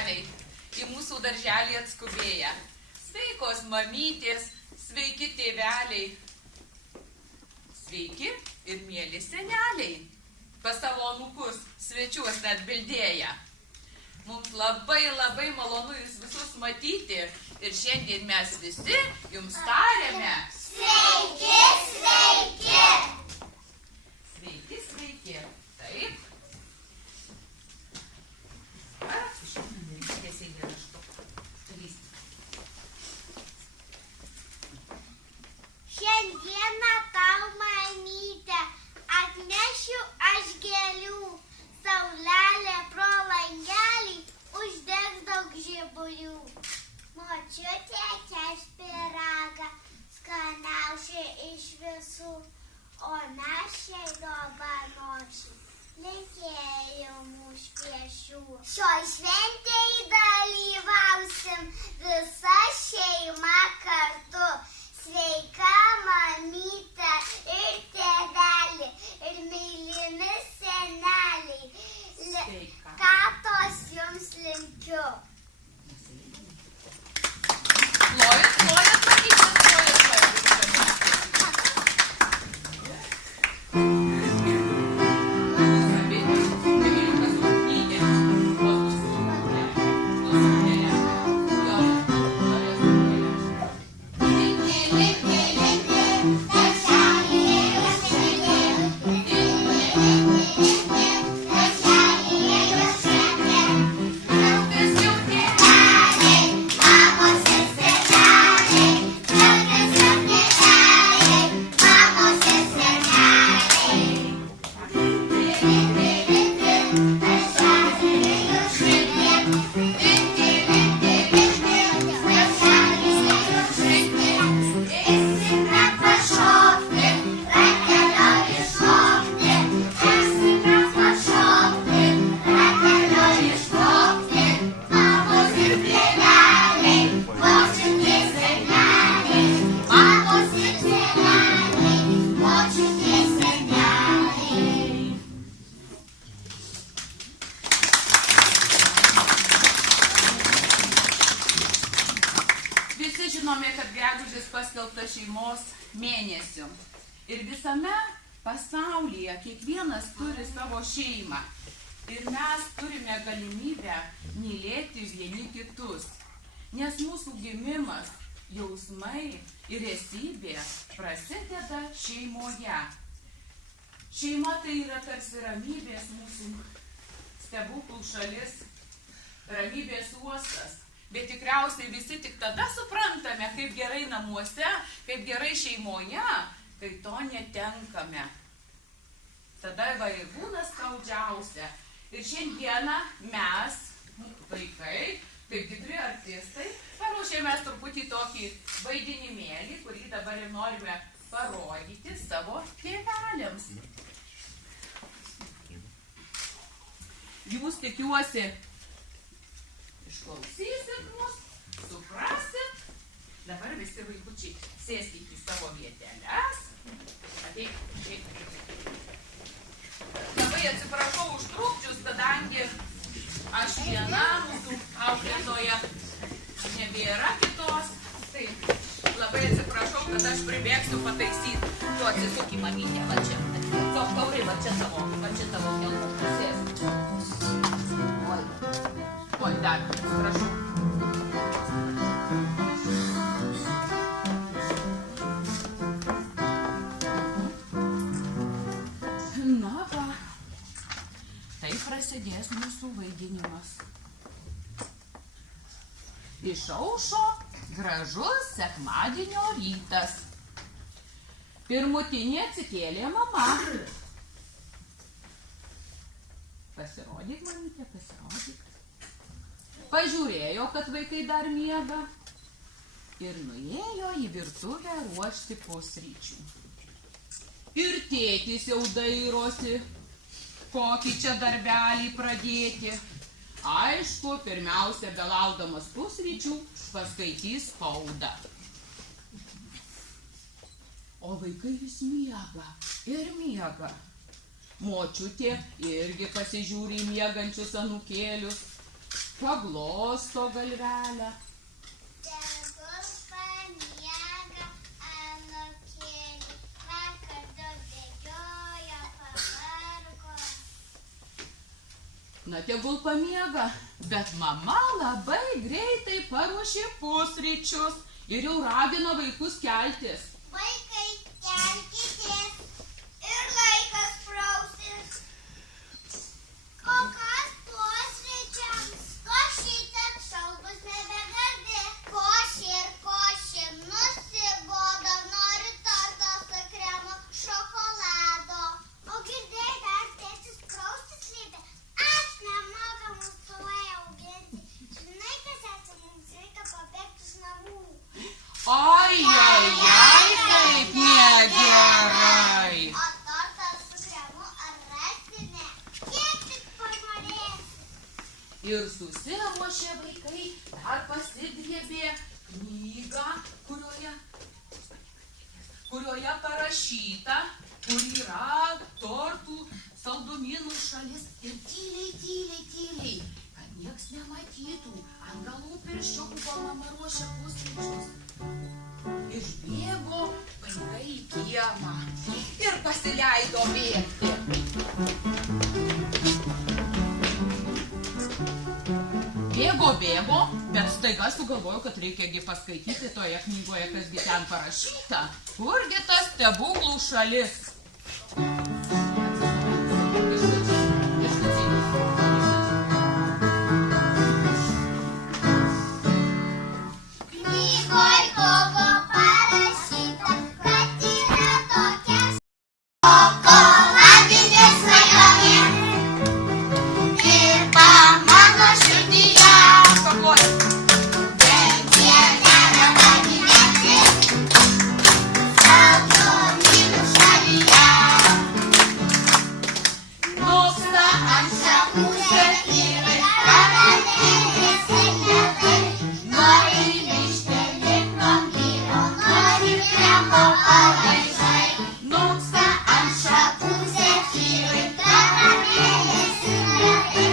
tėveliai į mūsų darželį atskubėję. Sveikos mamytės, sveiki tėveliai. Sveiki ir mėly seneliai. Pas savo anūkus svečiuos net bildėję. Mums labai malonu jūs visus matyti. Ir šiandien mes visi jums tariame. Sveiki, sveiki. Sveiki, sveiki. Taip. Šiandieną tau, mamyte, atnešiu aš gėlių. Saulelė pro langelį uždegs daug žiburių. Močiutė keš pyragą, skaniausia iš visų, o mes šiai dovanošiai linkėjimų šviešių. Šioj šventėj dalyvausim visa šeima kartu. Sveika mamyte ir tėvelį, ir mylimi seneliai. Tatos jums linkiu. Plojat, matytis, plojat. Šeimos mėnesių. Ir visame pasaulyje kiekvienas turi savo šeimą. Ir mes turime galimybę mylėti vieni kitus. Nes mūsų gimimas, jausmai ir esybė prasideda šeimoje. Šeima tai yra tarsi ramybės mūsų stebuklų šalis, ramybės uostas. Bet tikriausiai visi tik tada suprantame, kaip gerai namuose, kaip gerai šeimoje, kai to netenkame. Tada va ir būna skaudžiausia. Ir šiandieną mes, vaikai, kaip tikri artistai, paruošėme truputį tokį vaidinimėlį, kurį dabar ir norime parodyti savo tėveliams. Jūs tikiuosi išklausysit mus, suprasit. Dabar visi vaikučiai sėskite į savo vieteles. Ateik. Labai atsiprašau už trukdžius, kadangi aš viena, mūsų auklėtoja nebėra kitos. Tai labai atsiprašau, kad aš pribėgsiu pataisyti. Tu atsisuk į mamytę, va čia. Atsisuk, Kauri, va čia tavo kelmų sėsk. Oi, dar, atsiprašau. Na va, tai prasidės mūsų vaidinimas. Išaušo gražus sekmadienio rytas. Pirmutinė atsikėlė mama. Pasirodyk, mamytė, pasirodyk. Pažiūrėjo, kad vaikai dar miega ir nuėjo į virtuvę ruošti pusryčių. Ir tėtis jau dairosi, kokį čia darbelį pradėti. Aišku, pirmiausia, belaudamas pusryčių, paskaitys spaudą. O vaikai vis miega ir miega. Močiutė irgi pasižiūri į miegančius anūkėlius. paglosto galvelę. Tegul pamiega anūkėlį, vakar daug bėgiojo, pavargo. Na, tegul pamiega, bet mama labai greitai paruošė pusryčius ir jau ragino vaikus keltis. Vaikai, kelkitės ir laikas praustis. O kas pusryčiams? Košytė šalbus nebegardi. Košė ir košė nusibodo, nori torto su kremu, šokolado. O girdėjai, dar tėtis praustis liepė. Aš nemoku mūsų auginti. Žinai, kas esi, mums reikia pabėgti iš namų. Ai, kaip negerai. O tortą su kremu ar rasime? Kiek tik panorėsi. Ir susiruošė vaikai, dar pasigriebė knygą, kurioje parašyta, kur yra tortų, saldumynų šalis. Ir tyliai, kad nieks nematytų, ant galų pirščiukų, kol mama ruošia pusryčius. Išbėgo vaikai į kiemą ir pasileido bėgti. Bėgo, bet staiga sugalvojo, kad reikiagi paskaityti toje knygoje, kasgi ten parašyta, kurgi tas stebuklų šalis. Knygoj buvo parašyta, kad yra tokia šokoladinė svajonė. Dirba mano širdyje. Bet jie nerada gyventi saldumynų šalyje. Noksta ant Šakų zefyrai, karalienės senelai, nori vištelį plombyro, nori kremo palaižai. noksta ant Šakų zefyrai, karalienės senelai,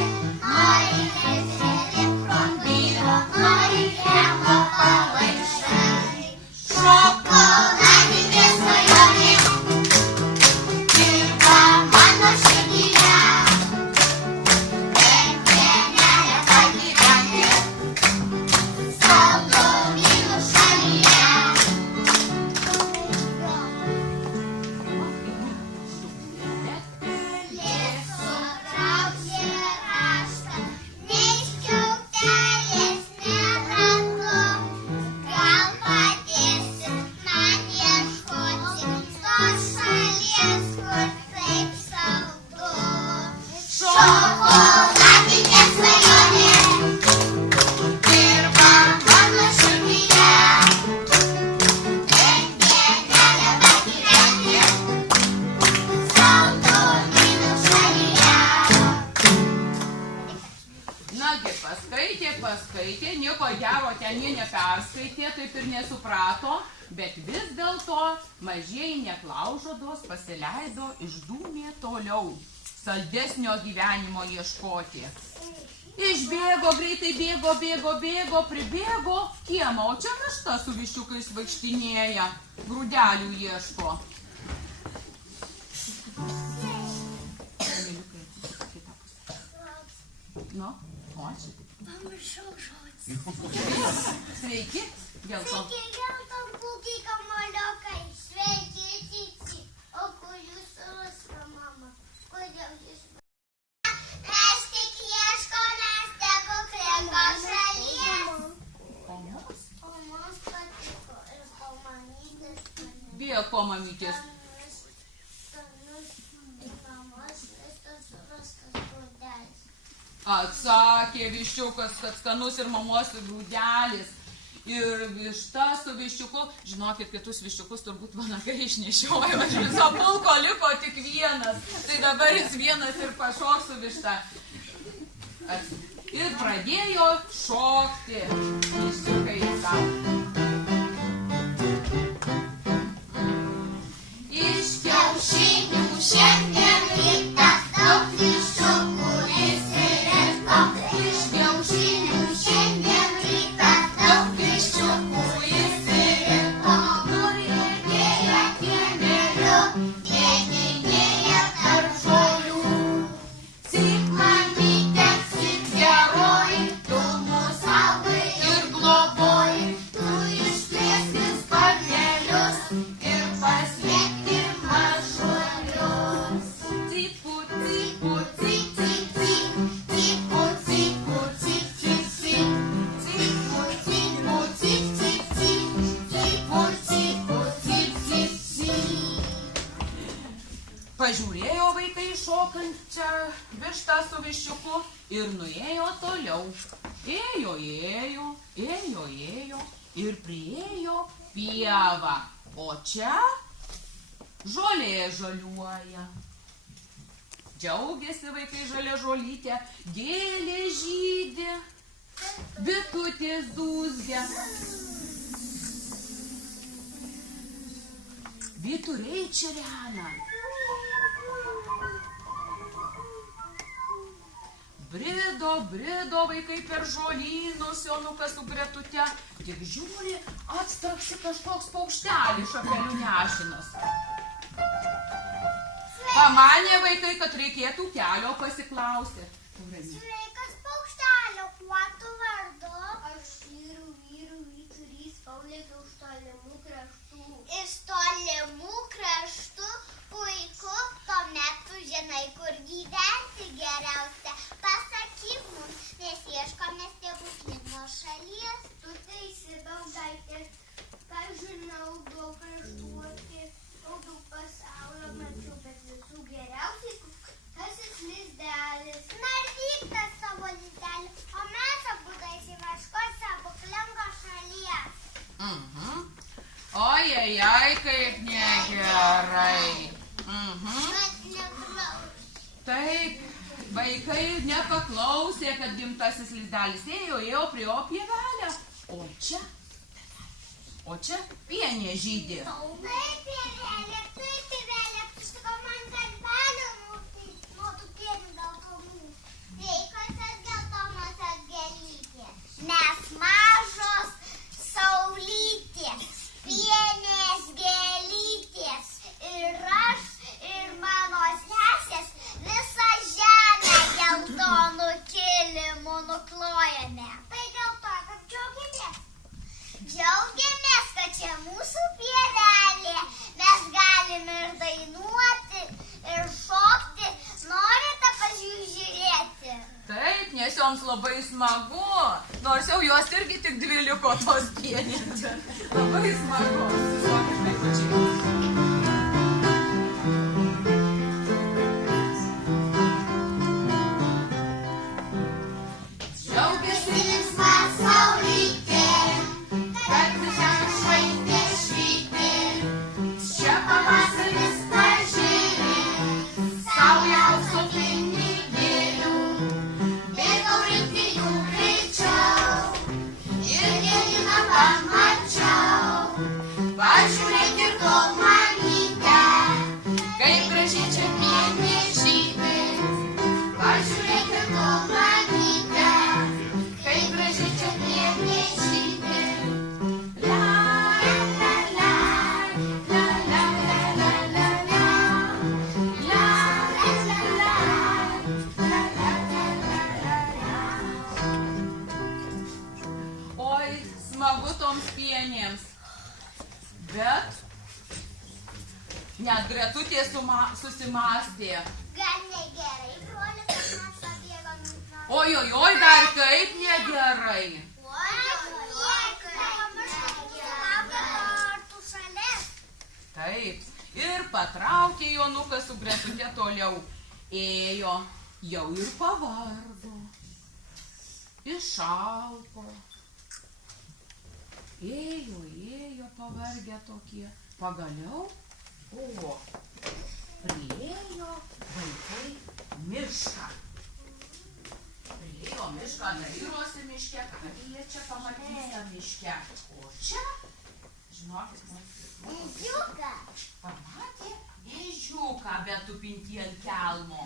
nori vištelį plombyro, nori kremo palaižai. Šokoladinė svajonė dirba mano širdyje. Bet jie nerada gyventi saldumynų šalyje. Sutraukė raštą, nei skiautelės nerandu. Gal padėsi man ieškoti tos šalies, kur taip saldu. Šokoladinė svajonė dirba mano širdyje. Bet jie nerada gyventi saldumynų šalyje. Nagi, paskaitė, nieko gero ten jie neperskaitė, taip ir nesuprato, bet vis dėlto mažieji neklaužados pasileido išdūmė toliau, saldesnio gyvenimo ieškoti. Išbėgo, greitai bėgo, pribėgo kiemą, o čia višta su viščiukais vaikštinėja, grūdelių ieško. Nu, o šitaip. Pamiršau žodį. Sveiki, gelton. Sveiki, gelton pūkiai kamuoliukai. Sveiki, cici. O kur jūsų rusva, mama? Kodėl jūs... Mes tik ieškome stebuklingos šalies. O mus? O mums patiko ir po mamytės mane. Bijo po mamytės. Skanus ir mamos viskas surastas grūdelis. Atsakė viščiukas, kad skanus ir mamos grūdelis. Ir višta su viščiuku, žinokit, kitus viščiukus turbūt vanagai išnešiojo, iš viso pulko liko tik vienas. Tai dabar jis vienas ir pašoks su višta. Ir pradėjo šokti viščiukai sau. Iš Kiaušinių šiandien rytas daug viščiukų išsirito. Iš kiaušinių čia višta su viščiuku ir nuėjo toliau. Ėjo ir priėjo pievą. O čia žolė žaliuoja. Džiaugiasi vaikai žalia žolytė, gėlė žydi, bitutės dūzgia. Vyturiai čirena. Brido vaikai per žolynus, Jonukas su Gretute. Tik žiūri, atstraksi kažkoks paukštelis šakelių nešinas. Pamanė vaikai, kad reikėtų kelio pasiklausė. Sveikas paukštelio, kuo tu vardu? Aš vyru vyturys paulėkiau iš tolimų kraštų. Iš tolimų kraštų? Puiku, tuomet tu žinai, kur gyventi geriausia. Pasakyk mums, mes ieškome stebuklingos šalies. Tu teisi, Daugaitė, ką žinau, daug kraštuoti, daug pasaulio mačiau, bet visų geriausiai tasis lizdelis. Na ir vyktas savo lizdelį, o mes abu įsivaškos stebuklingos šalies. Ojejai, kaip negerai. Bet neklaus. Taip, vaikai nepaklausė, kad gimtasis lizdelis ėjo prie pievelę. O čia pienė žydė. Taip, pievelė, štai man galvelė nuo tų pienių geltonų. Sveikosios geltonosios gėlytės, nes mažos saulytės, pienės gėlytės ir aš ir mano sesės visą žemę geltonų kilimų nuklojame. Tai dėl to, kad džiaugiamės. Džiaugiamės, kad čia mūsų pievelė. Mes galime ir dainuoti, ir šokti. Norite pažiūrėti? Taip, nes joms labai smagu. Nors jau jos irgi tik 12 tos pienės. Labai smagu. Visokiais vaikučiais. Net Gretutė susimąstė. Gal negerai, broli, kad mes pabėgome nuo... Ojojoj, dar kaip negerai. Taip, ir patraukė Jonukas su Gretute toliau. Ėjo, jau ir pavargo. Išalko. Ėjo pavargę tokie. Pagaliau, priėjo vaikai mišką. Priėjo mišką, dairosi miške, ką jie čia pamatys miške. O čia, žinokit, Ežiuką. pamatė ežiuką betupintį ant kelmo.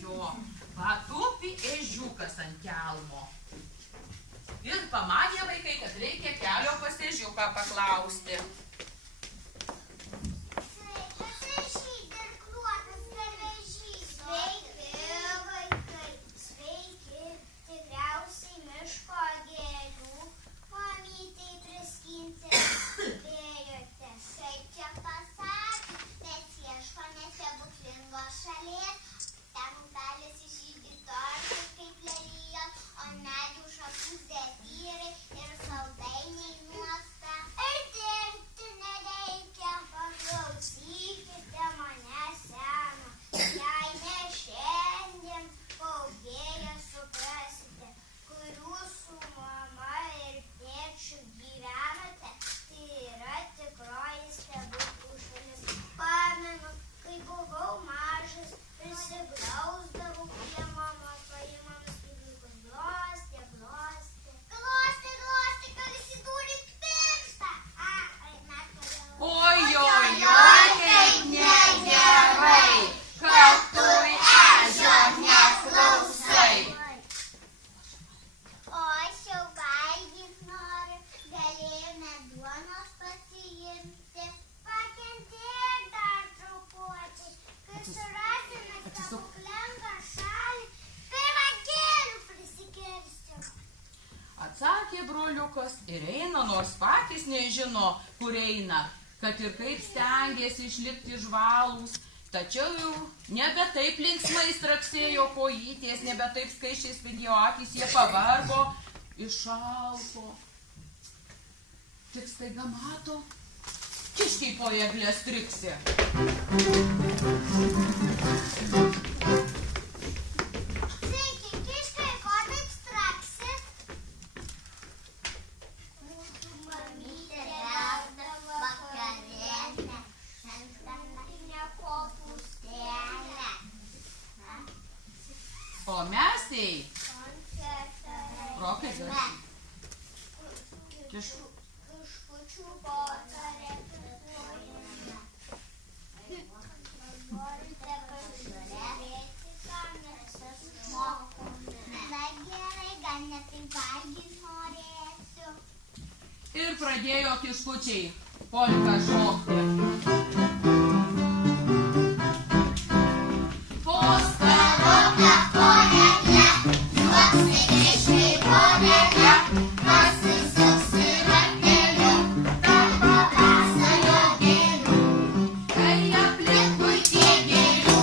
Jo, patupi ežiukas ant kelmo. Ir pamanė vaikai, kad reikia kelio pas ežiuką paklausti. Sveikas ežy, dirgluotas garvežys. Sveiki, vaikai. Sveiki. Tikriausiai miško gėlių mamytei priskinti spėjote. Kaip čia pasakė, mes ieškome stebuklingos šalies. Ten upelės žydi tortai kaip lelija, o medžių šakų zefyrai ir saldainiai nuosta. Ir dirbti broliukas ir eina, nors patys nežino, kur eina, kad ir kaip stengiasi išlikti žvalūs, tačiau jau nebe taip linksmai straksėjo kojytės, nebe taip skaičiai spindėjo akys, jie pavargo, išalpo. Tik staiga mato, kiškiai po eglę striksi. Sveiki, kiškai, ko taip straksit? Mūsų mamytė verdavo vakarienę, šventinę kopūstėlę. O mes ei, rokai garsiai. Kiškučių vakarė priduojame. Norite pasižiūrėti, ką mes išmokome? Na gerai, gal ne taip valgyt norėsiu. Ir pradėjo kiškučiai polką šokti. Po stalopę po eglę, juoksi kiškiai po eglę, pasisuksi rateliu, tarp pavasario gėlių. Kai aplinkui tiek gėlių,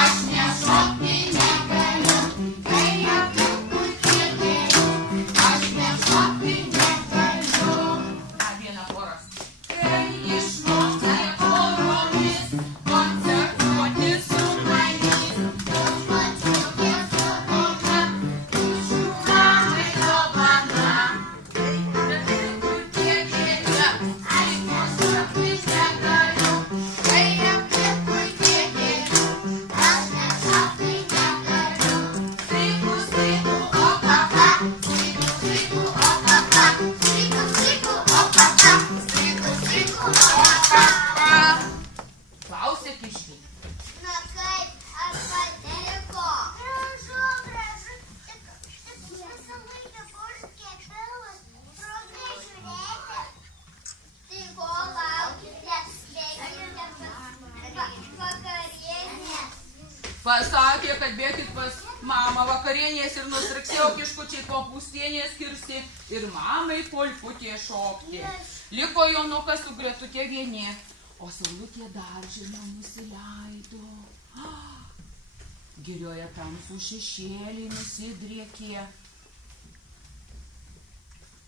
aš nešokti negaliu. Kai aplinkui tiek gėlių, aš nešokti negaliu. Viena poras. Kai išmokti poromis koncertuoti su manys, tos pačiukės su dovana, iššūkamai dovana. Kai aplinkui tiek gėlių, aš nešokti negaliu. Kai aplinkui tiek gėlių, aš nešokti negaliu. Striku, striku, o papa, striku, striku, o papa, striku, striku, o papa, striku, striku, o papa. Klausė kiškiai. Na kaip, ar patiko? Gražu, gražu. Tik visą laiką purškė pilvas, trukdė žiūrėti. Tai ko laukite, bėkite vakarienės. Pasakė, kad bėkit pas mamą vakarienės ir nustraksėjo kiškučiai kopūstienės kirsti ir mamai polkutė šokti. Liko Jonukas su Gretutė vieni, o saulutė dar žemiau nusileido. Girioje tamsų šešėliai nusidriekė.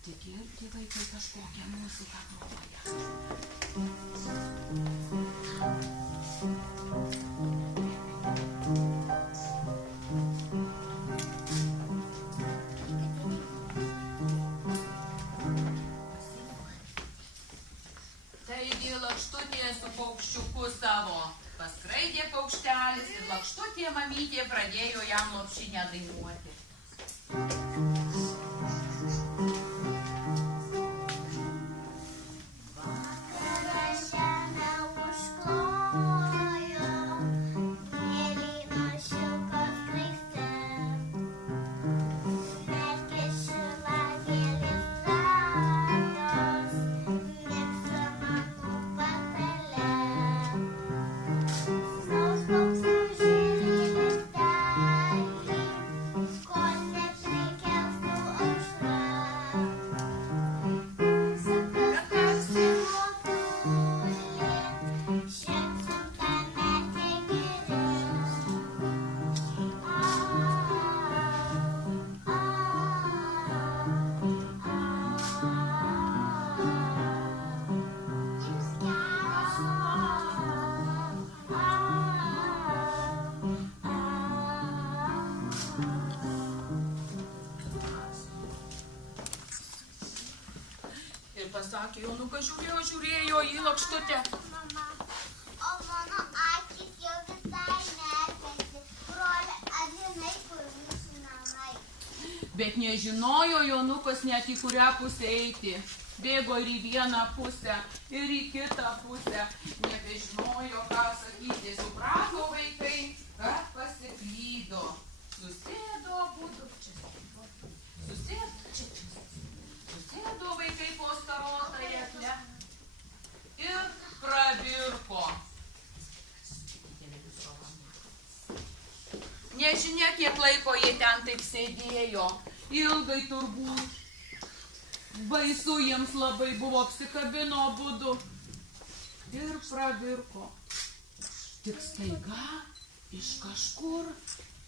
Tik ir tie vaikai kažkokią muziką groja. Taigi lakštutė su paukščiuku savo. Paskraidė paukštelis ir lakštutė mamytė pradėjo jam lopšinę dainuoti. Vakaras žemę užklojo, mėlynos šilkos skraiste. Merkė šilagėlės trajos, mėgsta manų patale. Snausbausų žiūri lizdeliai, kol neprikelstų aušra. Sukaskasi motulė, šypsom tą merkę girios. Ir pasakė, Jonukas žiūrėjo į lakštutę. Mama, o mano akys jau visai merkiasi. Broli, ar žinai, kur mūsų namai? Bet nežinojo Jonukas net į kurią pusę eiti. Bėgo ir į vieną pusę, ir į kitą pusę. Nebežinojo, ką sakyti. Suprato vaikai, kad pasiklydo. Susėdo abudu. Susėdo vaikai po starotąją eglę ir pravirko. Nežinia, kiek laiko jie ten taip sėdėjo. Ilgai turbūt. Baisu jiems labai buvo, apsikabino abudu ir pravirko. Tik staiga iš kažkur,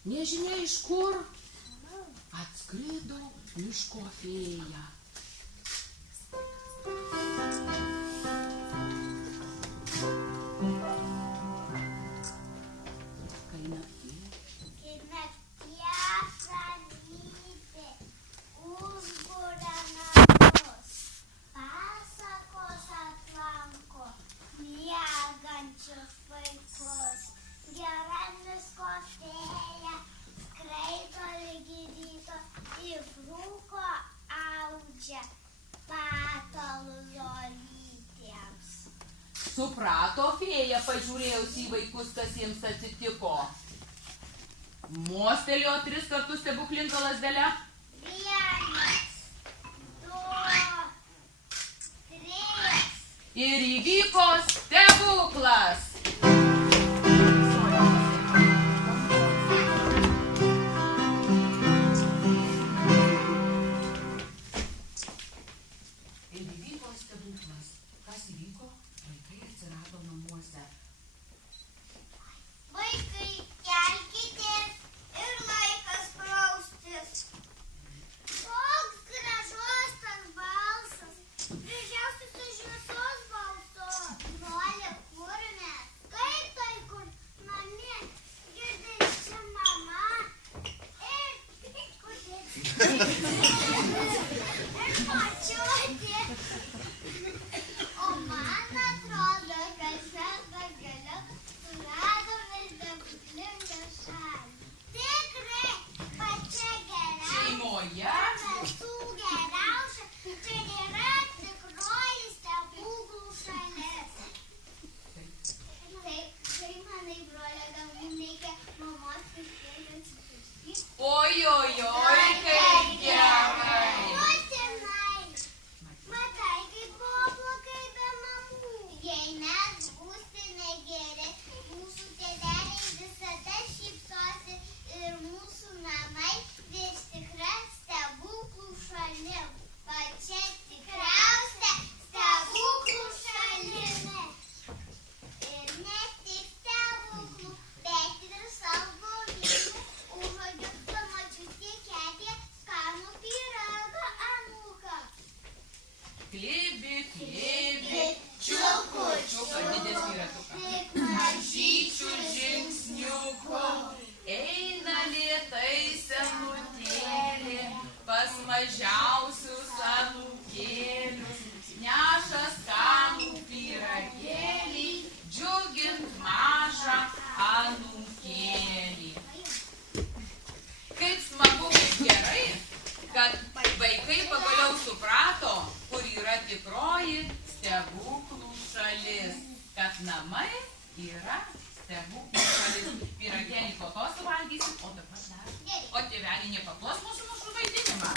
nežinia iš kur, atskrido miško fėja. Kai nakties ramybė užburia namus, pasakos atlanko miegančius vaikus. Gera miško fėja skraido ligi ryto, iš rūko audžia patalus zolytėms. Suprato fėja, pažiūrėjusi į vaikus, kas jiems atsitiko. Mostelėjo 3 kartus stebuklingą lazdelę. 1, 2, 3. Ir įvyko stebuklas. Kas įvyko? Vaikai atsirado namuose. Vaikai, kelkitės ir laikas praustis. Koks gražus tas balsas. Gražiausias iš visos balsos. Broli, kur mes? Kaip tai kur? Namie. Girdės čia mama. Ir kodėl? Ir močiutė. O man atrodo, kad mes galiu suradome stebuklingą šalį. Tikrai, pačia geriausia. Šeimoje. Visų geriausia. Čia yra tikroji stebuklų šalis. Tai manai, brolio, gal mums reikia mamos kažkiek atsiprašyti? Oi, kaip gerai. Būtinai. Matai, kaip buvo blogai be mamų. Jei mes būsime geri, mūsų tėveliai visada šypsosi ir mūsų namai virs tikra stebuklų šalim. Pačia tikriausia stebuklų šalimi. Ir ne tik stebuklų, bet ir saldumynų. Užuodžiu, močiutė kepė skanų pyragą anūkams. Klibi, čiuku, didelis pyratukas. Tik Mažyčių žingsniukų eina lėtai senutėlė pas mažiausius anūkėlius. Neša skanų pyragėlį, džiugint mažą anūkėlį. Kaip smagu, kaip gerai, kad vaikai pagaliau suprato, kur yra tikroji stebuklų šalis. Kad namai yra stebuklų šalis. Pyragėlį po to suvalgysim, o dabar dar. O tėveliai nepaklos mūsų vaidinimą.